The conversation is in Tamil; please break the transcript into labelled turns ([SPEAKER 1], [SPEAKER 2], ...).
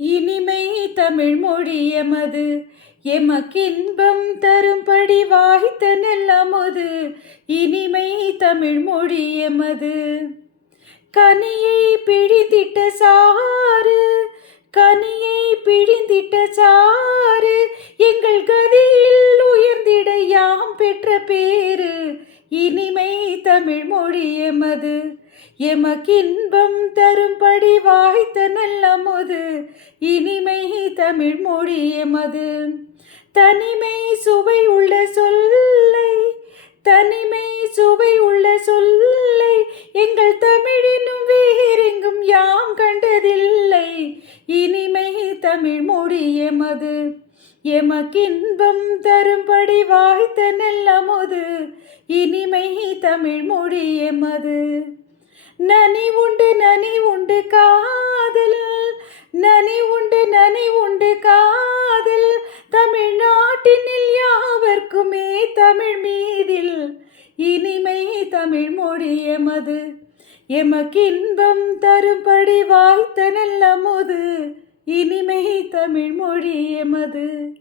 [SPEAKER 1] இனிமை தமிழ் மொழி எமது. எமக்கின்பம் தரும்படி வாய்த்த நெல்லமது. இனிமை தமிழ் மொழி எமது. கனியை பிழிந்திட்ட சாறு. கனியை பிழிந்திட்ட சாறு. எங்கள் கதியில் உயர்ந்திட யாம் பெற்ற பேரு இனிமை தமிழ் மொழி எமது. எமக்கின்பம் தரும்படி வாய்த்த நல்லமுது இனிமை தமிழ் மொழி எமது. தனிமை சுவை உள்ள சொல்லை தனிமை சுவை உள்ள சொல்லை எங்கள் தமிழினும் வேறெங்கும் யாம் கண்டதில்லை இனிமை தமிழ் மொழி எமது. எமக்கின்பம் தரும்படி வாய்த்த நல்லமுது இனிமை தமிழ் மொழி எமது. நனி உண்டு நனி உண்டு காதல். நனி உண்டு நனி உண்டு காதல். தமிழ்நாட்டினில் யாவர்க்குமே தமிழ் மீதில் இனிமை தமிழ் மொழி எமது. எமக்கின்பம் தரும்படி வாய்த்த நல்லமுது. இனிமை தமிழ் மொழி எமது.